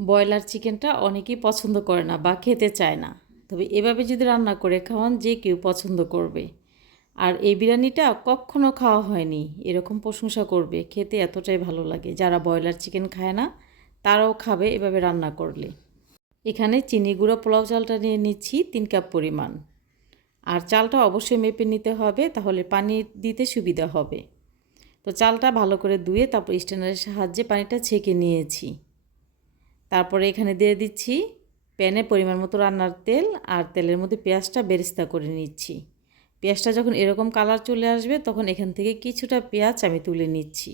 Broiler চিকেনটা অনেকেই পছন্দ করে না বা খেতে চায় না। তবে এভাবে যদি রান্না করে খাওয়ান, যে কেউ পছন্দ করবে। আর এই বিরিয়ানিটা কখনো খাওয়া হয়নি, এরকম প্রশংসা করবে। খেতে এতটাই ভালো লাগে। যারা ব্রয়লার চিকেন খায় না, তারাও খাবে এভাবে রান্না করলে। এখানে চিনি গুঁড়ো পোলাও চালটা নিয়ে নিচ্ছি, তিন কাপ পরিমাণ। আর চালটা অবশ্যই মেপে নিতে হবে, তাহলে পানি দিতে সুবিধা হবে। তো চালটা ভালো করে ধুয়ে তারপর স্ট্যান্ডারের সাহায্যে পানিটা ছেঁকে নিয়েছি। তারপরে এখানে দিয়ে দিচ্ছি প্যানে পরিমাণ মতো রান্নার তেল আর তেলের মধ্যে পেঁয়াজটা বেরেস্তা করে নিচ্ছি। পেঁয়াজটা যখন এরকম কালার চলে আসবে তখন এখান থেকে কিছুটা পেঁয়াজ আমি তুলে নিচ্ছি।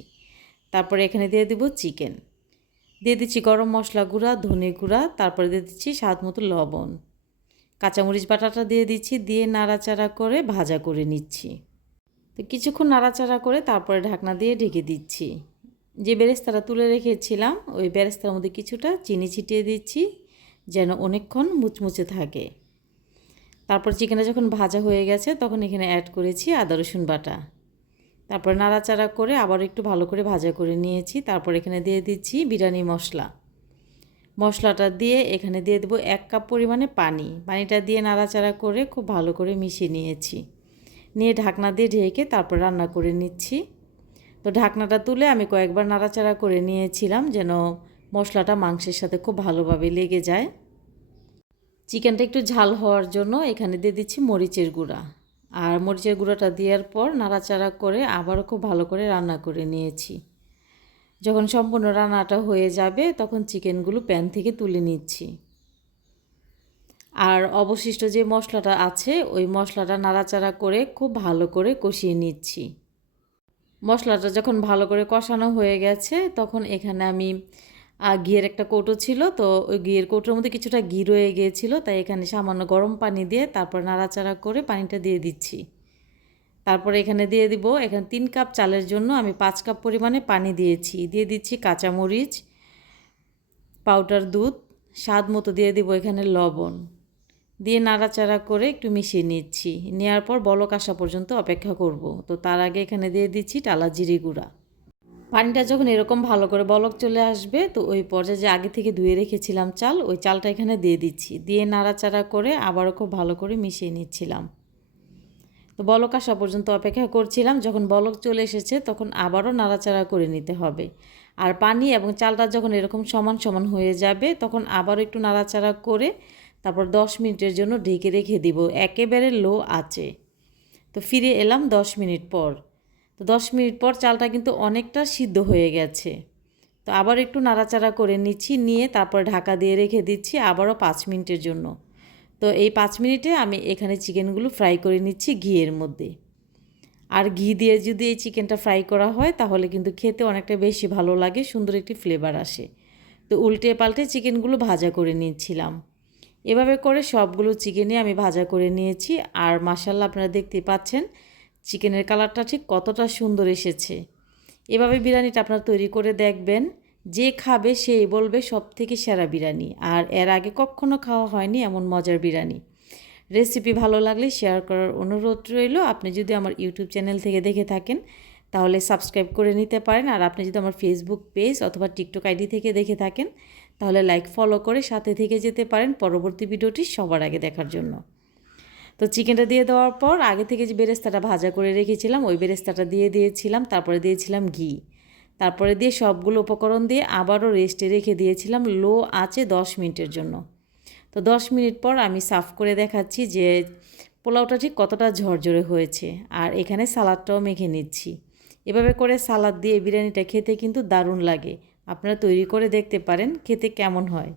তারপরে এখানে দিয়ে দেবো চিকেন। দিয়ে দিচ্ছি গরম মশলা গুঁড়া, ধনে গুঁড়া, তারপরে দিয়ে দিচ্ছি স্বাদ মতো লবণ। কাঁচামরিচ বাটাটা দিয়ে দিচ্ছি, দিয়ে নাড়াচাড়া করে ভাজা করে নিচ্ছি। তো কিছুক্ষণ নাড়াচাড়া করে তারপরে ঢাকনা দিয়ে ঢেকে দিচ্ছি। যে বেরেস্তাটা তুলে রেখেছিলাম, ওই বেরেস্তার মধ্যে কিছুটা চিনি ছিটিয়ে দিচ্ছি, যেন অনেকক্ষণ মুচমুচে থাকে। তারপর চিকেনটা যখন ভাজা হয়ে গেছে, তখন এখানে অ্যাড করেছি আদা, রসুন বাটা। তারপর নাড়াচাড়া করে আবার একটু ভালো করে ভাজা করে নিয়েছি। তারপর এখানে দিয়ে দিচ্ছি বিরিয়ানি মশলা। মশলাটা দিয়ে এখানে দিয়ে দেবো এক কাপ পরিমাণে পানি। পানিটা দিয়ে নাড়াচাড়া করে খুব ভালো করে মিশিয়ে নিয়েছি। নিয়ে ঢাকনা দিয়ে ঢেকে তারপর রান্না করে নিচ্ছি। তো ঢাকনাটা তুলে আমি কয়েকবার নাড়াচাড়া করে নিয়েছিলাম যেন মশলাটা মাংসের সাথে খুব ভালোভাবে লেগে যায়। চিকেনটা একটু ঝাল হওয়ার জন্য এখানে দিয়ে দিচ্ছি মরিচের গুঁড়া। আর মরিচের গুঁড়োটা দেওয়ার পর নাড়াচাড়া করে আবারও খুব ভালো করে রান্না করে নিয়েছি। যখন সম্পূর্ণ রান্নাটা হয়ে যাবে তখন চিকেনগুলো প্যান থেকে তুলে নিচ্ছি। আর অবশিষ্ট যে মশলাটা আছে ওই মশলাটা নাড়াচাড়া করে খুব ভালো করে কষিয়ে নিচ্ছি। মশলাটা যখন ভালো করে কষানো হয়ে গেছে, তখন এখানে আমি ঘিয়ের একটা কৌটো ছিল, তো ওই ঘিয়ের কৌটোর মধ্যে কিছুটা ঘি রয়ে গিয়েছিল, তাই এখানে সামান্য গরম পানি দিয়ে তারপর নাড়াচাড়া করে পানিটা দিয়ে দিচ্ছি। তারপরে এখানে দিয়ে দিব, এখানে তিন কাপ চালের জন্য আমি পাঁচ কাপ পরিমাণে পানি দিয়েছি। দিয়ে দিচ্ছি কাঁচামরিচ, পাউডার দুধ, স্বাদ মতো দিয়ে দিব এখানে লবণ। দিয়ে নাড়াচাড়া করে একটু মিশিয়ে নিচ্ছি। নেওয়ার পর বলক আসা পর্যন্ত অপেক্ষা করব। তো তার আগে এখানে দিয়ে দিচ্ছি টালা জিরি গুঁড়া। পানিটা যখন এরকম ভালো করে বলক চলে আসবে, তো ওই পর্যায়ে যে আগে থেকে ধুয়ে রেখেছিলাম চাল, ওই চালটা এখানে দিয়ে দিচ্ছি। দিয়ে নাড়াচাড়া করে আবারও খুব ভালো করে মিশিয়ে নিচ্ছিলাম। তো বলক আসা পর্যন্ত অপেক্ষা করছিলাম। যখন বলক চলে এসেছে, তখন আবারও নাড়াচাড়া করে নিতে হবে। আর পানি এবং চালটা যখন এরকম সমান সমান হয়ে যাবে, তখন আবারও একটু নাড়াচাড়া করে তারপর দশ মিনিটের জন্য ঢেকে রেখে দিব। একেবারে লো আছে তো ফিরে এলাম দশ মিনিট পর। তো দশ মিনিট পর চালটা কিন্তু অনেকটা সিদ্ধ হয়ে গেছে। তো আবার একটু নাড়াচাড়া করে নিচ্ছি, নিয়ে তারপর ঢাকা দিয়ে রেখে দিচ্ছি আবারও পাঁচ মিনিটের জন্য। তো এই পাঁচ মিনিটে আমি এখানে চিকেনগুলো ফ্রাই করে নিচ্ছি ঘিয়ের মধ্যে। আর ঘি দিয়ে যদি এই চিকেনটা ফ্রাই করা হয়, তাহলে কিন্তু খেতে অনেকটা বেশি ভালো লাগে, সুন্দর একটি ফ্লেভার আসে। তো উল্টে পাল্টে চিকেনগুলো ভাজা করে নিচ্ছিলাম। এভাবে করে সবগুলো চিকেনই আমি ভাজা করে নিয়েছি। আর মাসাল্লাহ আপনারা দেখতে পাচ্ছেন, চিকেনের কালারটা ঠিক কতটা সুন্দর এসেছে। এভাবে বিরিয়ানিটা আপনারা তৈরি করে দেখবেন, যে খাবে সেই বলবে সব থেকে সেরা বিরিয়ানি। আর এর আগে কখনও খাওয়া হয়নি এমন মজার বিরিয়ানি। রেসিপি ভালো লাগলে শেয়ার করার অনুরোধ রইল। আপনি যদি আমার ইউটিউব চ্যানেল থেকে দেখে থাকেন, তাহলে সাবস্ক্রাইব করে নিতে পারেন। আর আপনি যদি আমার ফেসবুক পেজ অথবা টিকটক আইডি থেকে দেখে থাকেন তাহলে লাইক ফলো করে সাথে থেকে যেতে পারেন পরবর্তী ভিডিওটি সবার আগে দেখার জন্য। তো চিকেনটা দিয়ে দেওয়ার পর আগে থেকে যে বেরেস্তাটা ভাজা করে রেখেছিলাম, ওই বেরেস্তাটা দিয়ে দিয়েছিলাম, তারপরে দিয়েছিলাম ঘি। তারপরে দিয়ে সবগুলো উপকরণ দিয়ে আবারও রেস্টে রেখে দিয়েছিলাম লো আছে দশ মিনিটের জন্য। তো দশ মিনিট পর আমি সাফ করে দেখাচ্ছি যে পোলাওটা ঠিক কতটা ঝরঝরে হয়েছে, আর এখানে সালাদটাও মেখে নিচ্ছি। এভাবে করে সালাদ দিয়ে বিরিয়ানিটা খেতে কিন্তু দারুণ লাগে। আপনারা তৈরি করে দেখতে পারেন খেতে কেমন হয়।